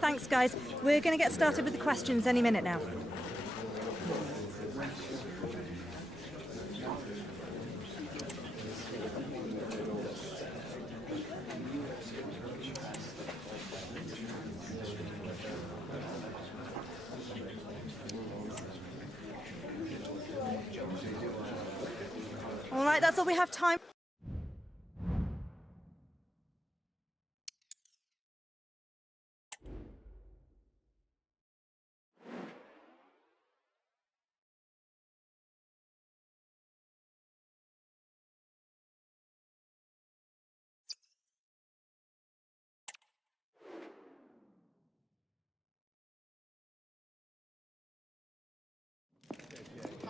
Thanks, guys. We're going to get started with the questions any minute now. All right, that's all we have time.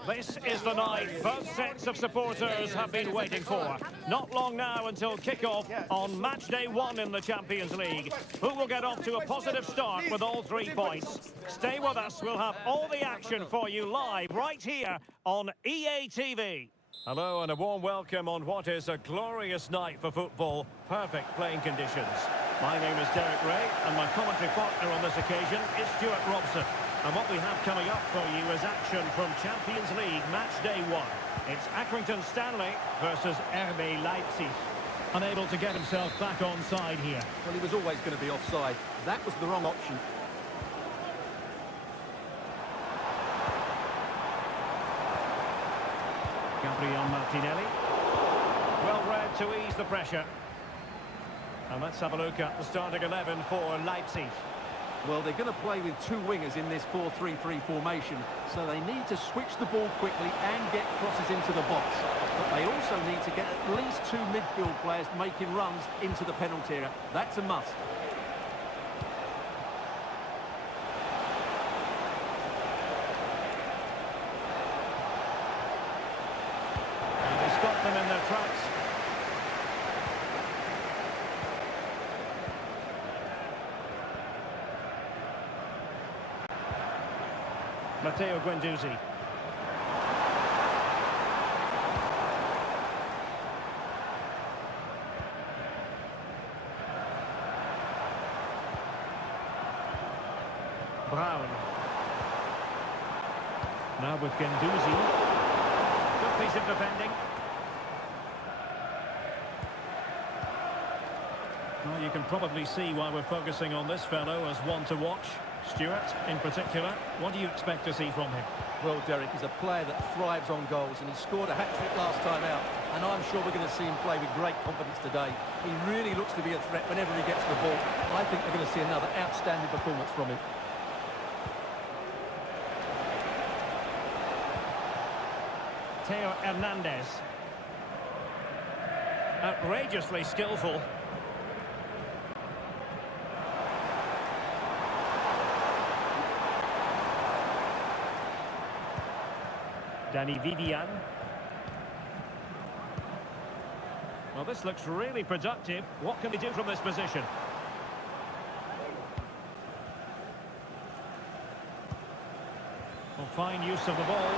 This is the night both sets of supporters have been waiting for. Not long now until kick-off on match day 1 in the Champions League. Who will get off to a positive start with all 3 points? Stay with us, we'll have all the action for you live right here on EA TV. Hello and a warm welcome on what is a glorious night for football. Perfect playing conditions. My name is Derek Ray and my commentary partner on this occasion is Stuart Robson. And what we have coming up for you is action from Champions League match day 1. It's Accrington Stanley versus RB Leipzig. Unable to get himself back on side here. Well, he was always going to be offside. That was the wrong option. Gabriel Martinelli. Well read to ease the pressure. And let's have a look at the starting 11 for Leipzig. Well, they're going to play with 2 wingers in this 4-3-3 formation, so they need to switch the ball quickly and get crosses into the box. But they also need to get at least 2 midfield players making runs into the penalty area. That's a must. And they stop them in their tracks. Matteo Guendouzi. Brown. Now with Guendouzi. Good piece of defending. Well, you can probably see why we're focusing on this fellow as one to watch. Stuart, in particular, what do you expect to see from him? Well, Derek, he's a player that thrives on goals, and he scored a hat-trick last time out, and I'm sure we're going to see him play with great confidence today. He really looks to be a threat whenever he gets the ball. I think we're going to see another outstanding performance from him. Theo Hernandez. Outrageously skillful. Danny Vivian. Well, this looks really productive. What can they do from this position? Well, fine use of the ball.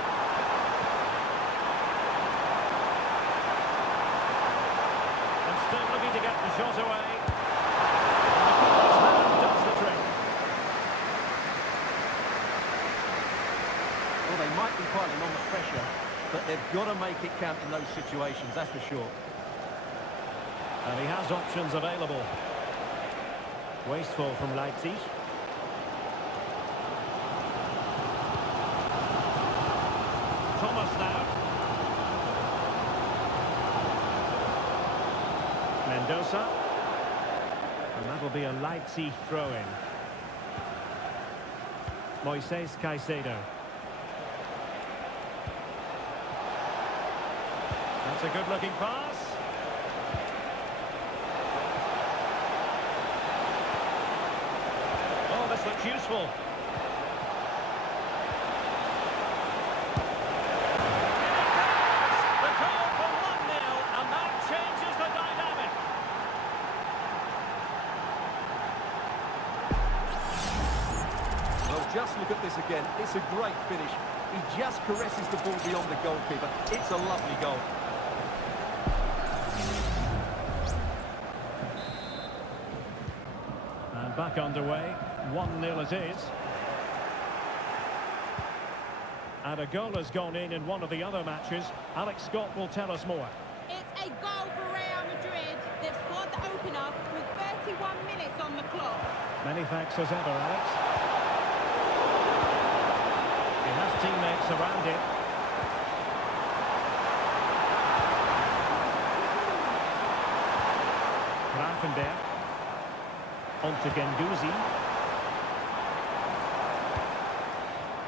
And still looking to get the shot away. And the keeper's hand does the trick. Well, they might be piling on the pressure, but they've got to make it count in those situations, that's for sure. And he has options available. Wasteful from Leipzig. Thomas now. Mendoza. And that'll be a Leipzig throw-in. Moises Caicedo. That's a good-looking pass. Oh, this looks useful. The goal for 1-0, and that changes the dynamic. Well, just look at this again. It's a great finish. He just caresses the ball beyond the goalkeeper. It's a lovely goal. back underway. 1-0 it is. And a goal has gone in one of the other matches. Alex Scott will tell us more. It's a goal for Real Madrid. They've scored the opener with 31 minutes on the clock. Many thanks as ever, Alex. He has teammates around him. Grafenberg. On to Guendouzi.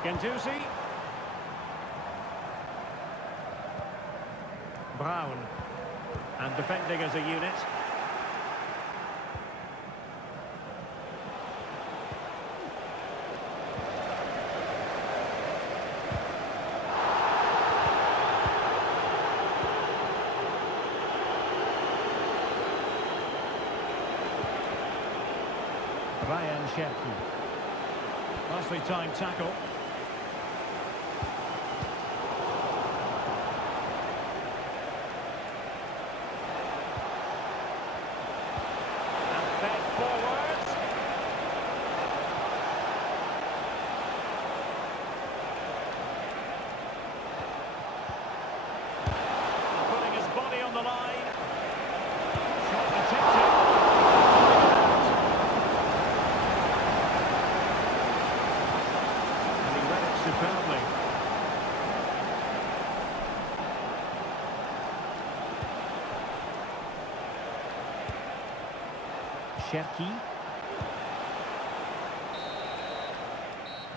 Guendouzi. Brown. And defending as a unit. Ryan Cherki. Nicely timed tackle. And fed forwards. Putting his body on the line. Shot attempted. Superbly. Cherki.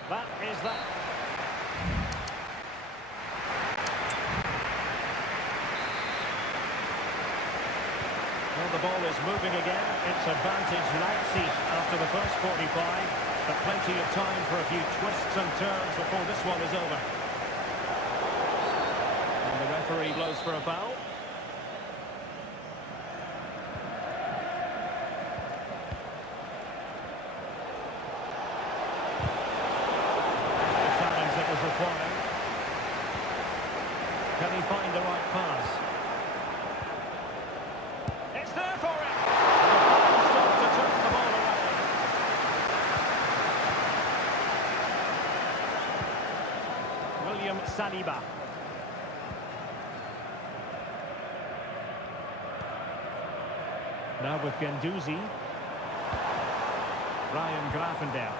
That is that. Well, the ball is moving again. It's advantage Leipzig after the first 45. But plenty of time for a few twists and turns before this one is over. And the referee blows for a foul. The challenge that was required. Can he find the right pass? It's there for him! Stop to turn the ball away. William Saliba. Now with Guendouzi. Ryan Grafenberg.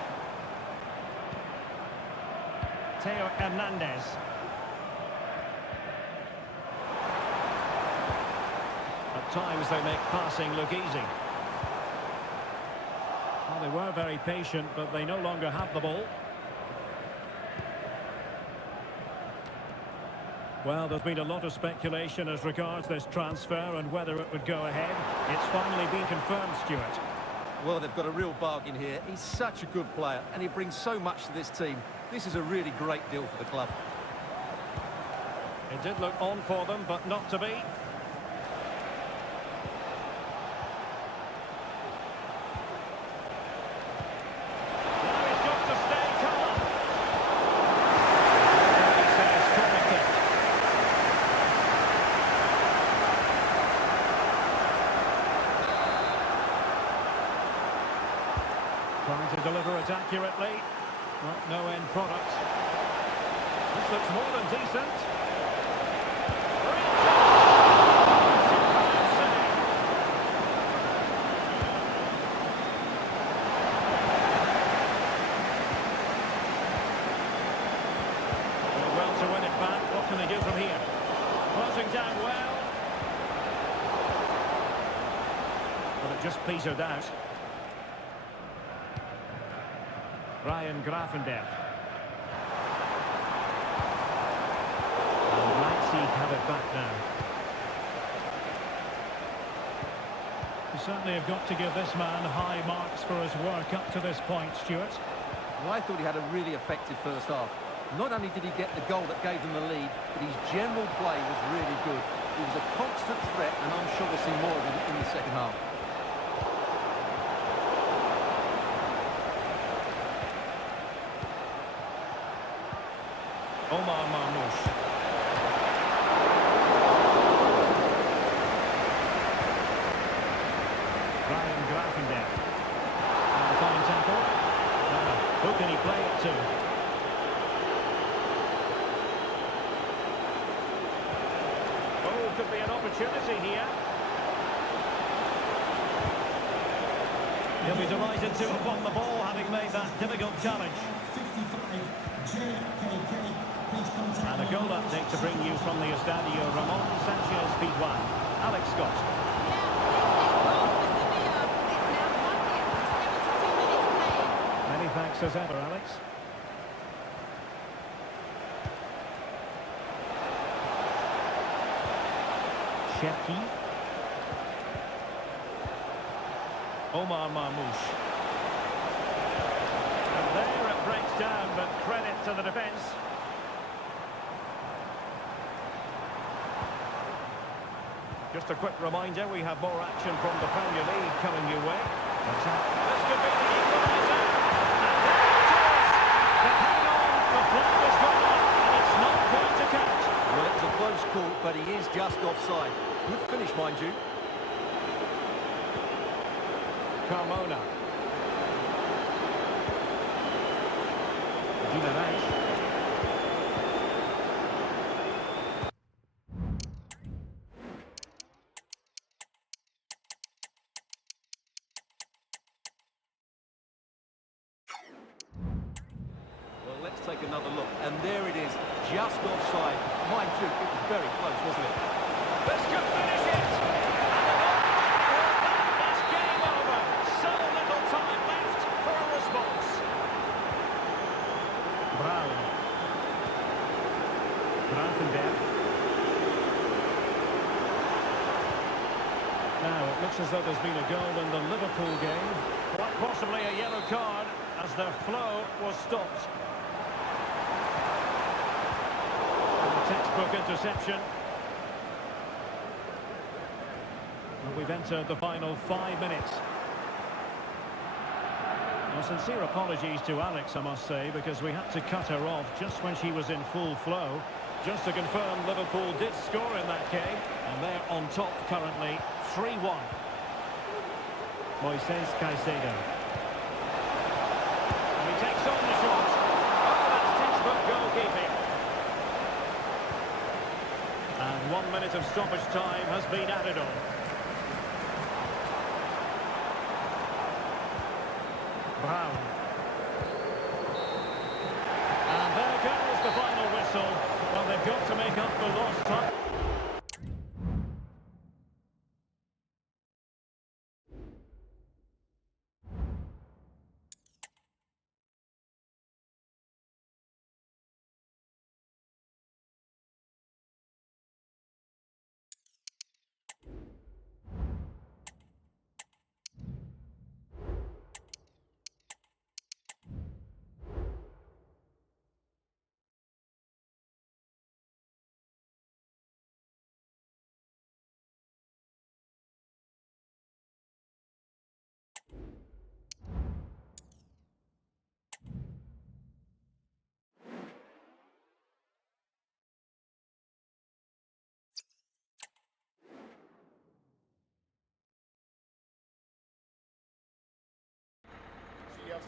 Theo Hernandez. At times they make passing look easy. Well, they were very patient, but they no longer have the ball. Well, there's been a lot of speculation as regards this transfer and whether it would go ahead. It's finally been confirmed, Stuart. Well, they've got a real bargain here. He's such a good player, and he brings so much to this team. This is a really great deal for the club. It did look on for them, but not to be. Now he's got to stay calm. He says, corner kick. Trying to deliver it accurately. Well, no end product. This looks more than decent. Well, to win it back, what can they do from here? Closing down well. But it just petered out. Ryan Grafenberg. And Leipzig have it back now. You certainly have got to give this man high marks for his work up to this point, Stuart. Well, I thought he had a really effective first half. Not only did he get the goal that gave them the lead, but his general play was really good. He was a constant threat, and I'm sure we'll see more of him in the second half. Omar Marmoush. Ryan Grafenberg. And too. Oh, could be an opportunity here. He'll be delighted to have won the ball, having made that difficult challenge. And a goal update to bring you from the Estadio Ramon Sanchez Pizjuan. Alex Scott. Many thanks as ever, Alex. Shepki. Omar Marmoush. And there it breaks down, but credit to the defence. Just a quick reminder, we have more action from the Premier League coming your way. This could be the equaliser. And there it is. The hang on, the flag has gone up, and it's not going to count. Well, it's a close call, but he is just offside. Good finish, mind you. Carmona. Guimaraes. Well, let's take another look. And there it is, just offside. Mind you, it was very close, wasn't it? This could finish it. Now, it looks as though there's been a goal in the Liverpool game. Quite possibly a yellow card as their flow was stopped. And the textbook interception. And we've entered the final 5 minutes. Well, sincere apologies to Alex, I must say, because we had to cut her off just when she was in full flow. Just to confirm, Liverpool did score in that game, and they're on top currently, 3-1. Moises Caicedo. And he takes on the shot. Oh, that's textbook goalkeeping. And 1 minute of stoppage time has been added on. Brown. And there goes the final whistle. Well, they've got to make up the lost time.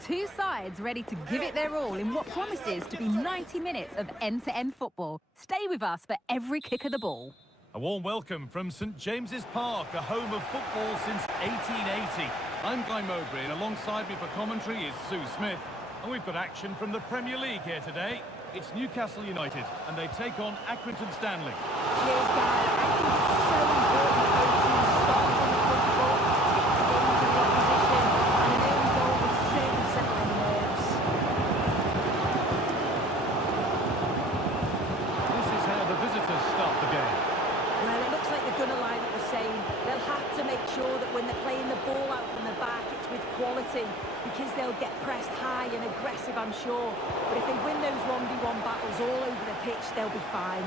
Two sides ready to give it their all in what promises to be 90 minutes of end-to-end football. Stay with us for every kick of the ball. A warm welcome from St James's Park, a home of football since 1880. I'm Guy Mowbray, and alongside me for commentary is Sue Smith. And we've got action from the Premier League here today. It's Newcastle United, and they take on Accrington Stanley. Cheers, Guy. I think it's so important both teams start on the front foot, get the game into the opposition, and an early goal would certainly settle any nerves. This is how the visitors start the game. Well, it looks like they're going to line up the same. They'll have to make sure that when they're playing the ball out from the back, it's with quality, because they'll get pressed high and aggressive, I'm sure. But if they win those 1v1 battles all over the pitch, they'll be fine.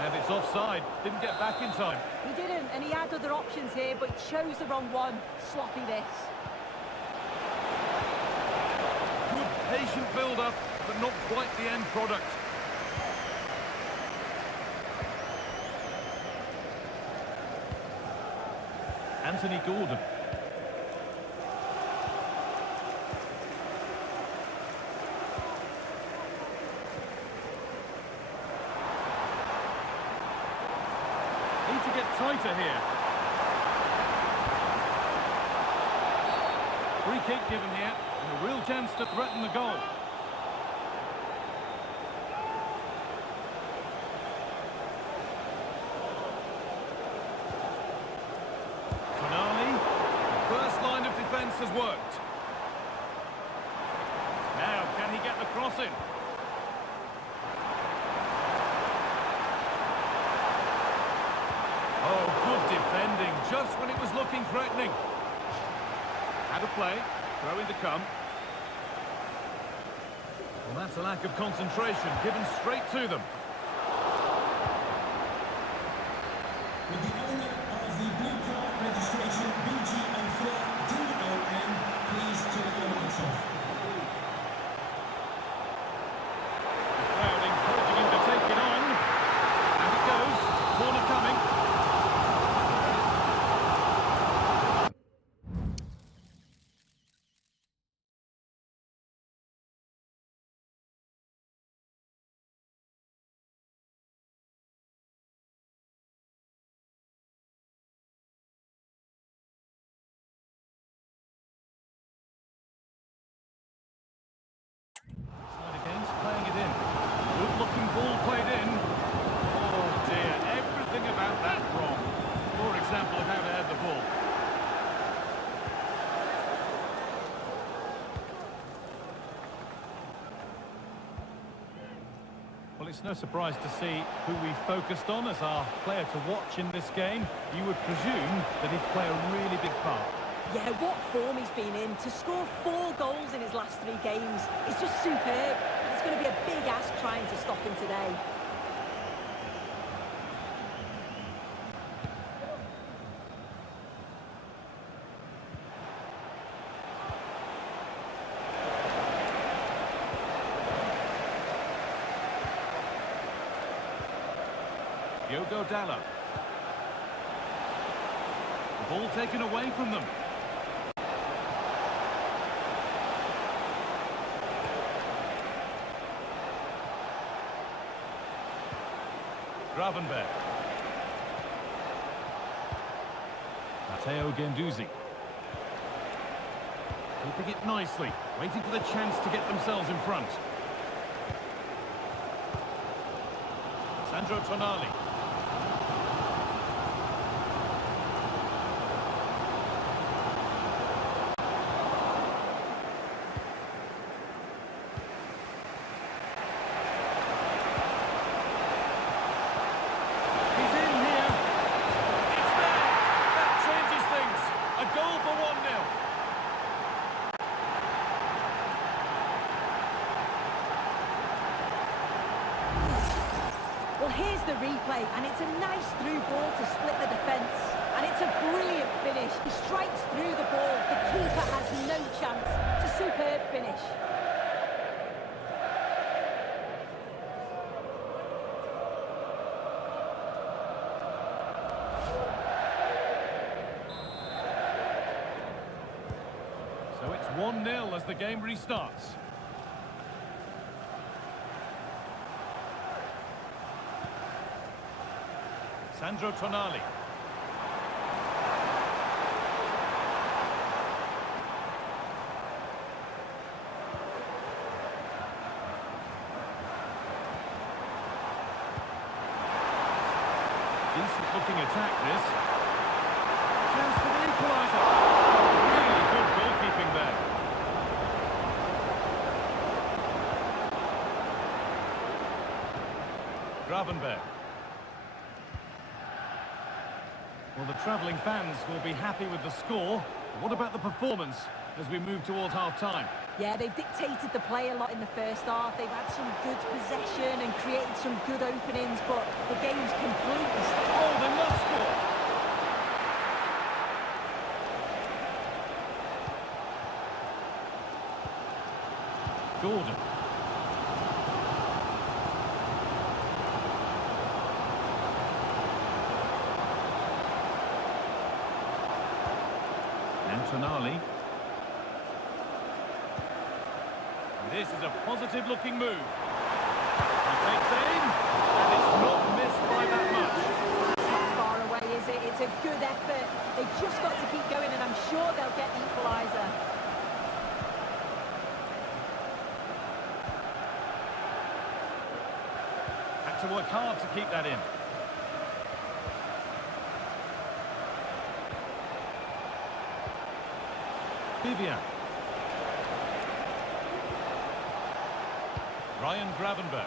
And it's offside. Didn't get back in time. He didn't, and he had other options here, but he chose the wrong one. Sloppy this. Good patient build-up, but not quite the end product. Anthony Gordon. need to get tighter here. Free kick given here, and a real chance to threaten the goal. Tonali, the first line of defence has worked. Now, can he get the cross in? Oh, good defending, just when it was looking threatening. Had a play, throw in to come. Well, that's a lack of concentration, given straight to them. With the owner of the blue card registration, BG04, DON, please turn your lights off. The crowd encouraging him to take it on. And it goes, corner coming. Playing it in. Good looking ball played in. Oh dear, everything about that wrong. Poor example of how to head the ball. Well, it's no surprise to see who we focused on as our player to watch in this game. You would presume that he'd play a really big part. Yeah, what form he's been in. To score 4 goals in his last 3 games is just superb. It's going to be a big ask trying to stop him today. Diogo Dalot. The ball taken away from them. Gravenberg. Matteo Guendouzi. Keeping it nicely, waiting for the chance to get themselves in front. Sandro Tonali. Well, here's the replay, and it's a nice through ball to split the defence. And it's a brilliant finish. He strikes through the ball. The keeper has no chance. It's a superb finish. So it's 1-0 as the game restarts. Sandro Tonali. Decent looking attack this. Chance for the equaliser. Really good goalkeeping there. Gravenberg. Well, the travelling fans will be happy with the score. But what about the performance as we move towards half-time? Yeah, they've dictated the play a lot in the first half. They've had some good possession and created some good openings, but the game's completely stopped. Oh, they must score! Gordon. Tonali. This is a positive-looking move. He takes aim, and it's not missed by that much. Not far away. It's a good effort. They've just got to keep going, and I'm sure they'll get the equaliser. Had to work hard to keep that in. Vivian. Ryan Gravenberg.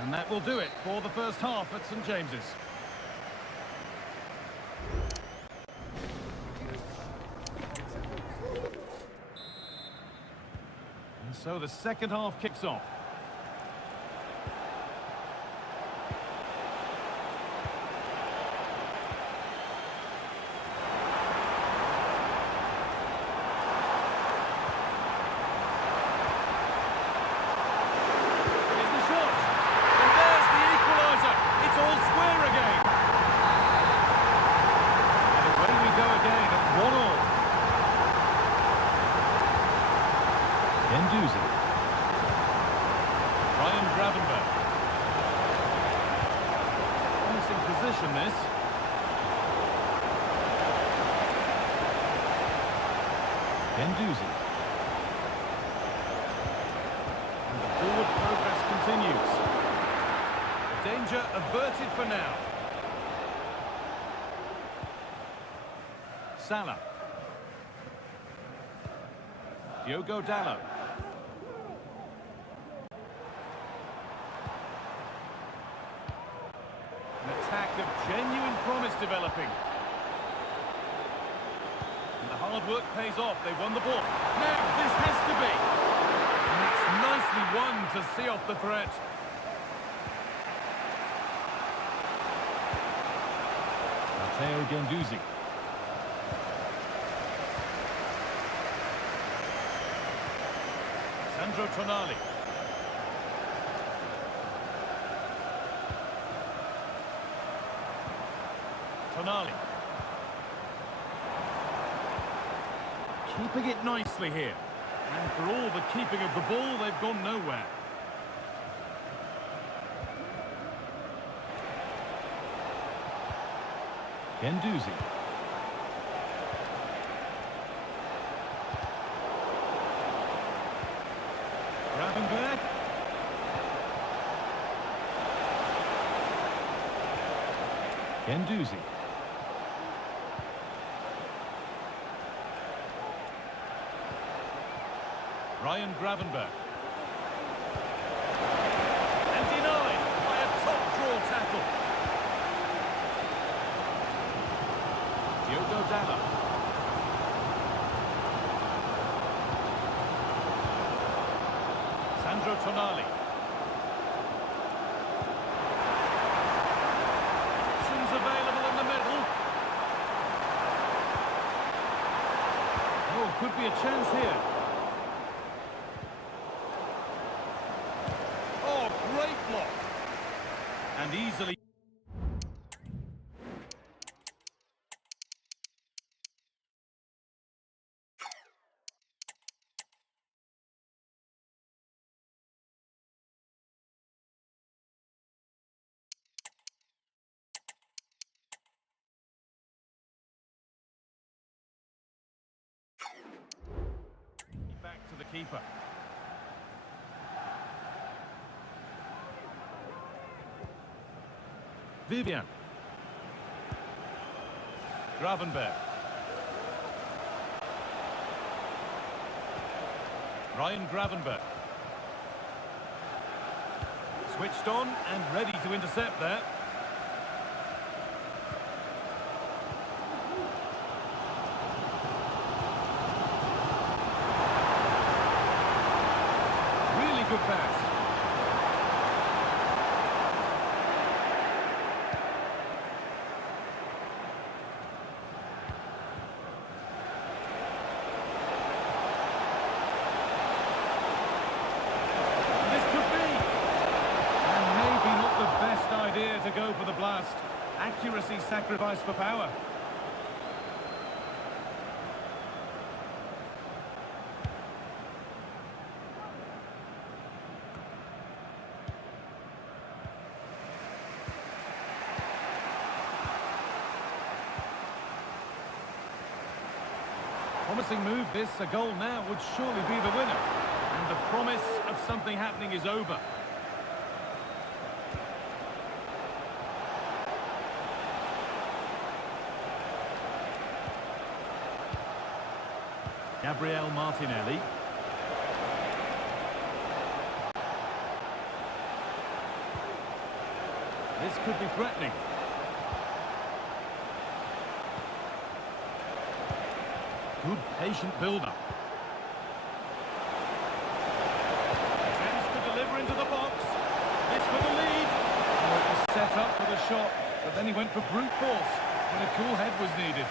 And that will do it for the first half at St James's. And so the second half kicks off. Ryan Gravenberg. Promising position, this. Gendouzi. And the forward progress continues. Danger averted for now. Salah. Diogo Dalot. An attack of genuine promise developing. And the hard work pays off. They've won the ball. Now, this has to be. And it's nicely won to see off the threat. Matteo Gendouzi. Sandro Tonali. Tonali. Keeping it nicely here. And for all the keeping of the ball, they've gone nowhere. Gendouzi. Gravenberg. Gendouzi. Ryan Gravenberg. And denied by a top draw tackle. Diogo Dalot. Sandro Tonali. Options available in the middle. Oh, could be a chance here. Oh, great block. And easily. Back to the keeper. Vivian. Gravenberg. Ryan Gravenberg. Switched on and ready to intercept there. Good pass. This could be. And maybe not the best idea to go for the blast. Accuracy sacrificed for power. Promising move this. A goal now would surely be the winner. And the promise of something happening is over. Gabriel Martinelli. This could be threatening. Good patient build-up. Chance to deliver into the box. This for the lead. Oh, it was set up for the shot, but then he went for brute force when a cool head was needed.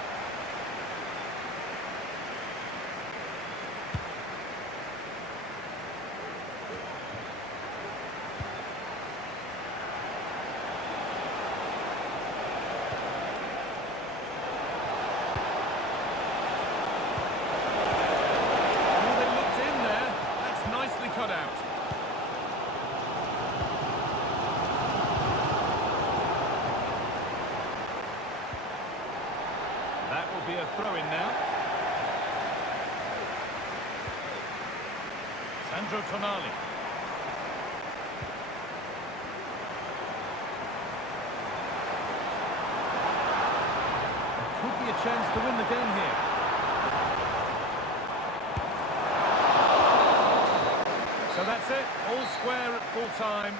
That will be a throw-in now. Sandro Tonali. There could be a chance to win the game here. So that's it, all square at full time.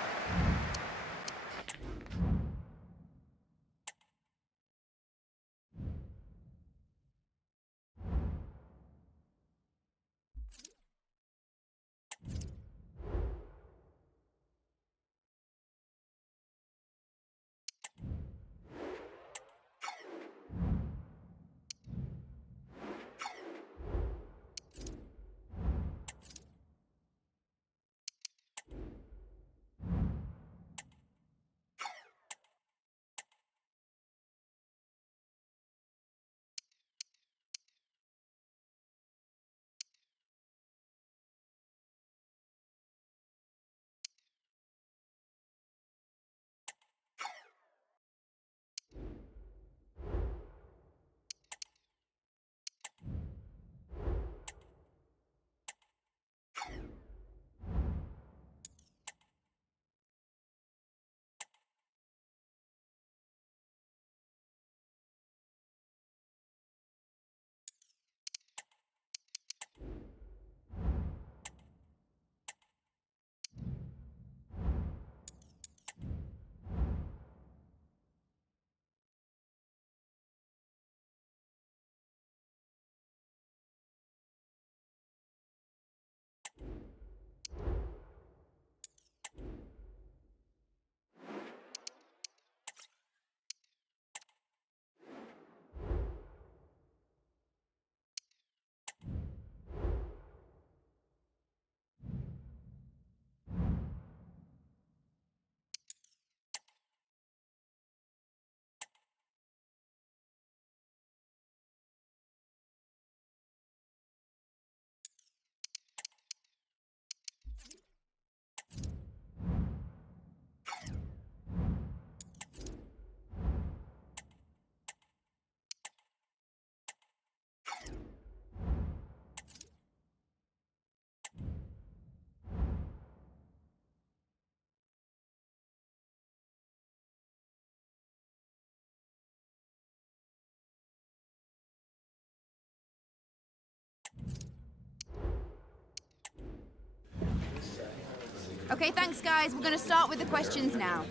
Okay, thanks guys. We're going to start with the questions now.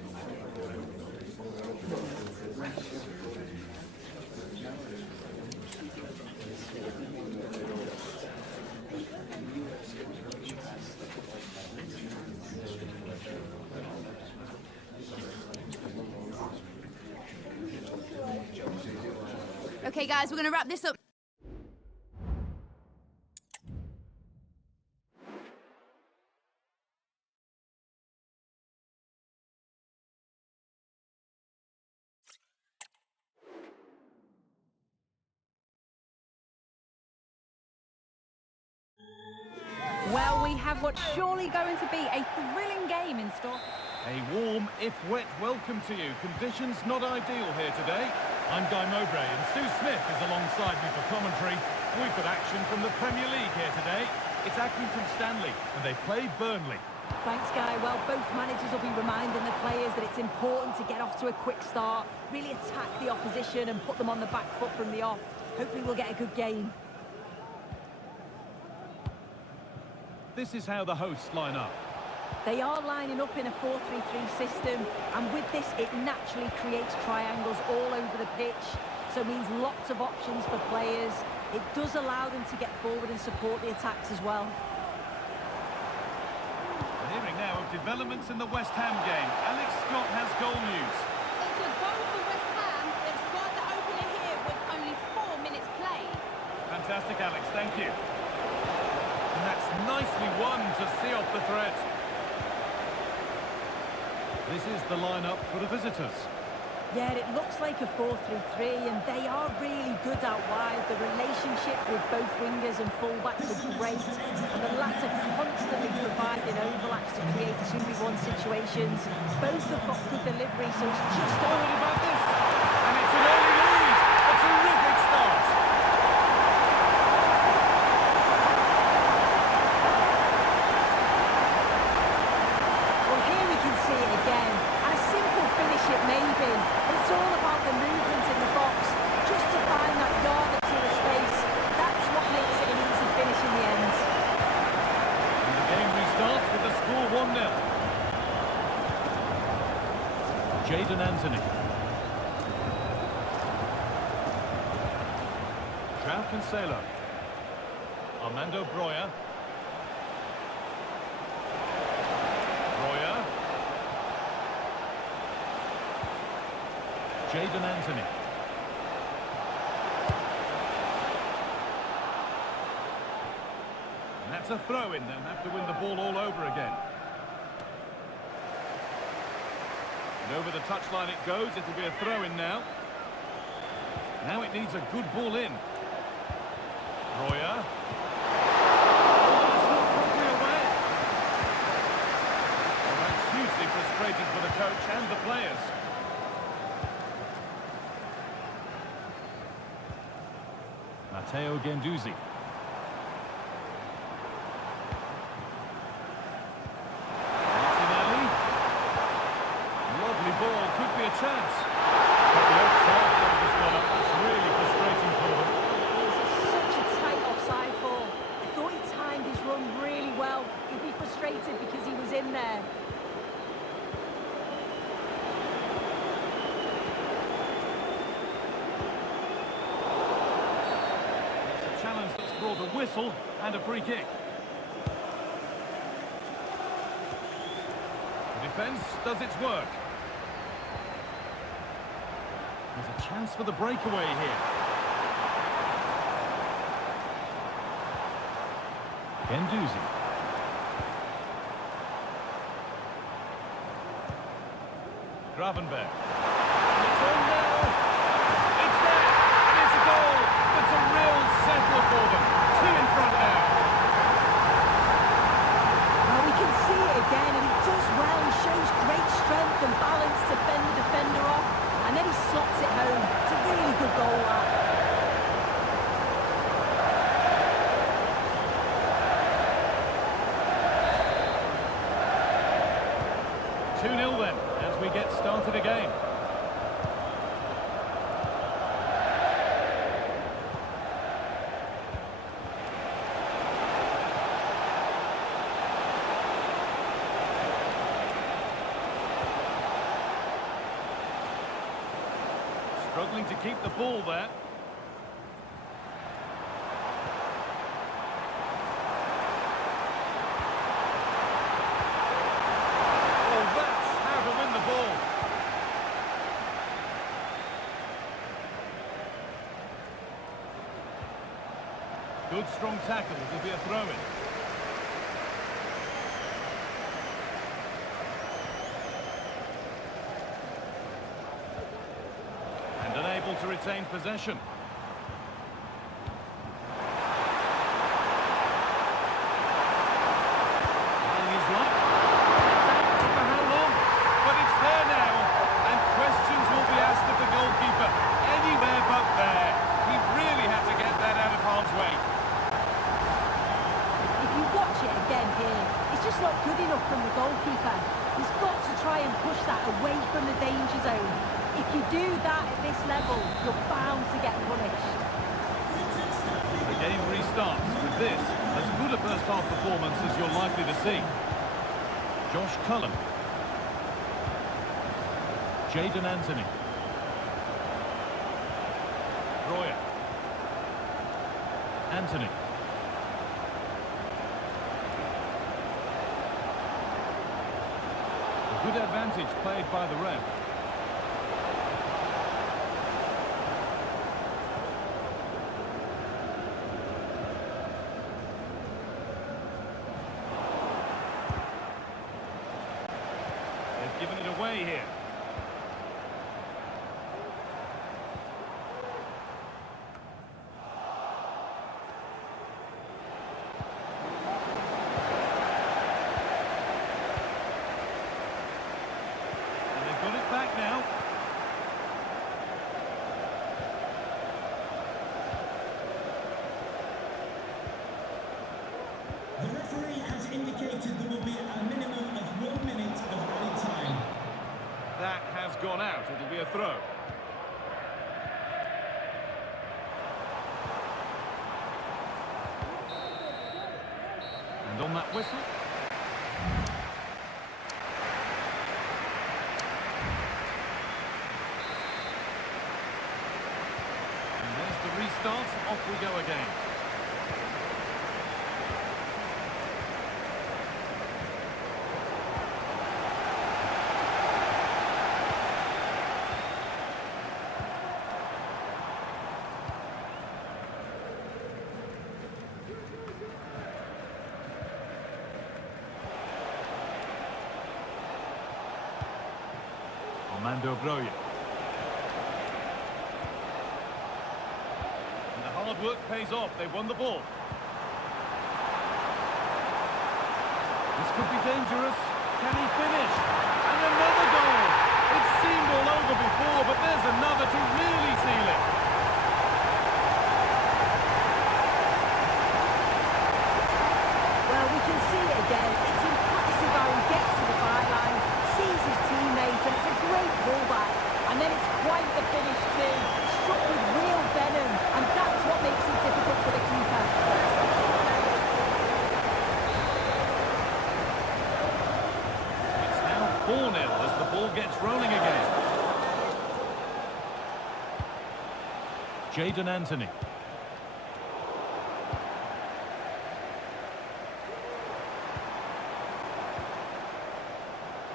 Okay guys, we're going to wrap this up. Well, we have what's surely going to be a thrilling game in store. A warm, if wet, welcome to you. Conditions not ideal here today. I'm Guy Mowbray, and Sue Smith is alongside me for commentary. We've got action from the Premier League here today. It's Accrington Stanley, and they play Burnley. Thanks, Guy. Well, both managers will be reminding the players that it's important to get off to a quick start, really attack the opposition and put them on the back foot from the off. Hopefully we'll get a good game. This is how the hosts line up. They are lining up in a 4-3-3 system, and with this it naturally creates triangles all over the pitch, so it means lots of options for players. It does allow them to get forward and support the attacks as well. We're hearing now of developments in the West Ham game. Alex Scott has goal news. It's a goal for West Ham. They've scored the opener here with only 4 minutes played. Fantastic, Alex, thank you. And that's nicely won to see off the threat. This is the lineup for the visitors. Yeah, it looks like a 4-3-3, and they are really good out wide. The relationship with both wingers and fullbacks are great, and the latter constantly providing overlaps to create 2v1 situations. Both have got good delivery, so it's just Worried about this, and it's an early lead. A terrific start. Well, here we can see it again, and a simple finish it may be, but it's all about the movement in the box, just to find that yard or two of space. That's what makes it an easy finish in the end. And the game restarts with the score 1-0. Jadon Anthony. João Cancelo. Armando Broja. Broja. Jadon Anthony. And that's a throw-in. They'll have to win the ball all over again. And over the touchline it goes. It'll be a throw-in now. Now it needs a good ball in. Broja. It's not properly away. Well, that's hugely frustrating for the coach and the players. Matteo Guendouzi. Martinelli. Lovely ball, could be a chance. But the offside flag has gone up. That's really frustrating for them. It's such a tight offside ball. I thought he timed his run really well. He'd be frustrated because he was in there. It's a challenge that's brought a whistle and a free kick. The defence does its work. There's a chance for the breakaway here. Guendouzi. Gravenberg. It's on now. It's there. And it's a goal. It's a real settler for them. 2 in front now. Well, we can see it again, and he does well. He shows great strength and balance to fend the defender off, and then he slots it home. It's a really good goal, that. 2-0 then, as we get started again. Struggling to keep the ball there. Oh, that's how to win the ball. Good strong tackle. It'll be a throw-in. And unable to retain possession. Trying his luck. It's out for how long? But it's there now. And questions will be asked of the goalkeeper. Anywhere but there. He really had to get that out of harm's way. just not good enough from the goalkeeper. He's got to try and push that away from the danger zone. If you do that at this level, you're bound to get punished. The game restarts with this, as good a first-half performance as you're likely to see. Josh Cullen. Jadon Anthony. Royer. Anthony. A good advantage played by the ref. They've given it away here. Got it back now. The referee has indicated there will be a minimum of 1 minute of added time. That has gone out. It'll be a throw. And on that whistle. Restart, off we go again. Armando Broja. Hard work pays off. They won the ball. This could be dangerous. Can he finish? And another goal. It seemed all over before, but there's another to really seal it. Well, we can see it again. It's impressive how he gets to the byline, sees his teammates, and it's a great ballback. And then it's quite the finish too. Struck with real venom, and that's what makes it difficult for the keeper. It's now 4-0 as the ball gets rolling again. Jadon Anthony.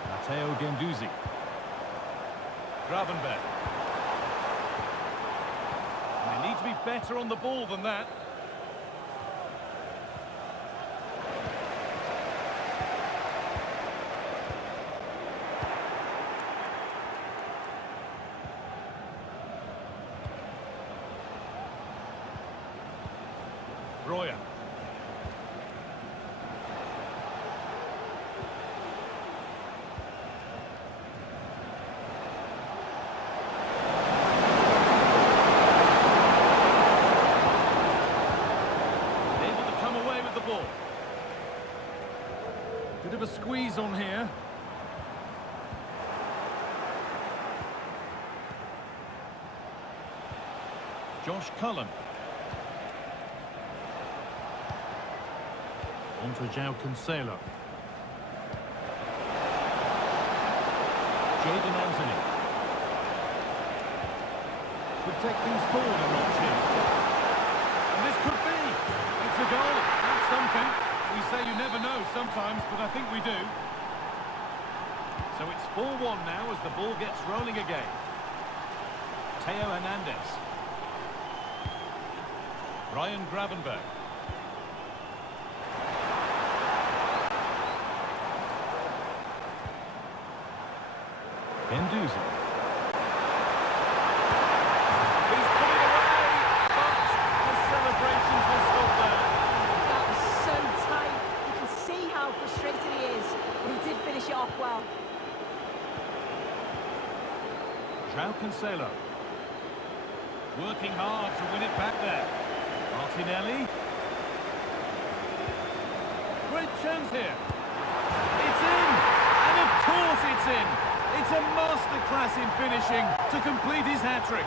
Matteo Guendouzi. Gravenberg. They need to be better on the ball than that. Royer. Bit of a squeeze on here. Josh Cullen. On to João Cancelo. Jadon Anthony. Could take things forward a notch here. And this could be. It's a goal. That's something. We say you never know sometimes, but I think we do. So it's 4-1 now as the ball gets rolling again. Theo Hernandez. Ryan Gravenberg. Guendouzi. He's put it away, but the celebrations will stop there. That was so tight. You can see how frustrated he is, but he did finish it off well. João Cancelo. Working hard to win it back there. Martinelli. Great chance here. it's in. It's a masterclass in finishing to complete his hat-trick.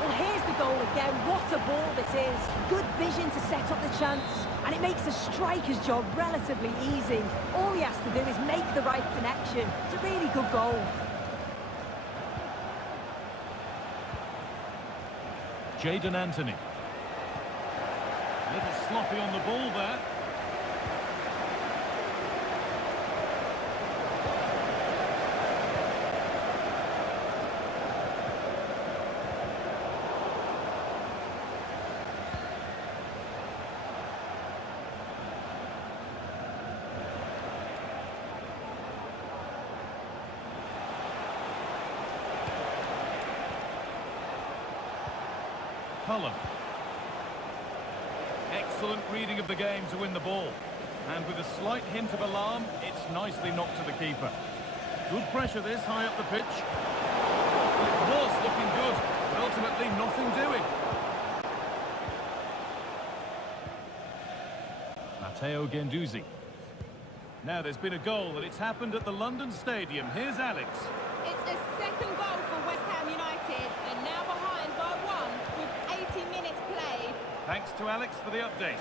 Well, here's the goal again. What a ball this is. Good vision to set up the chance. And it makes the striker's job relatively easy. All he has to do is make the right connection. It's a really good goal. Jadon Anthony. A little sloppy on the ball there. Cullen. Excellent reading of the game to win the ball. And with a slight hint of alarm, it's nicely knocked to the keeper. Good pressure this high up the pitch. Well, it was looking good, but ultimately nothing doing. Matteo Guendouzi. Now there's been a goal and it's happened at the London Stadium. Here's Alex. It's a second goal for West Ham United, and now behind by 1 with 80 minutes played. Thanks to Alex for the update.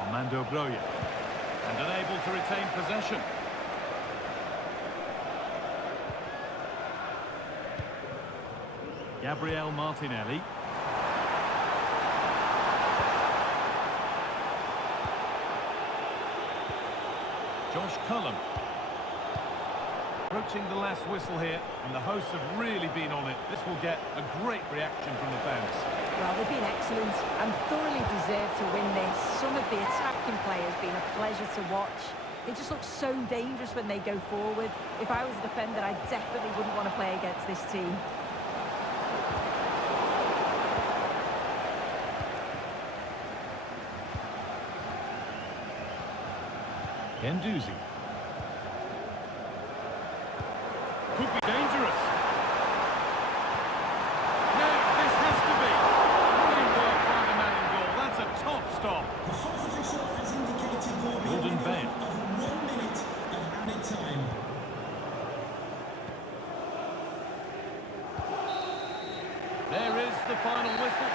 Armando Broja. And unable to retain possession. Gabriel Martinelli. Josh Cullen. Approaching the last whistle here, and the hosts have really been on it. This will get a great reaction from the fans. Well, they've been excellent and thoroughly deserved to win this. Some of the attacking play has been a pleasure to watch. They just look so dangerous when they go forward. If I was a defender, I definitely wouldn't want to play against this team. Guendouzi. Could be dangerous. No, this has to be. Brilliant work by the man in goal. That's a top stop. The fourth official has indicated there will be a Golden minimum Bale. of 1 minute of added time. There is the final whistle.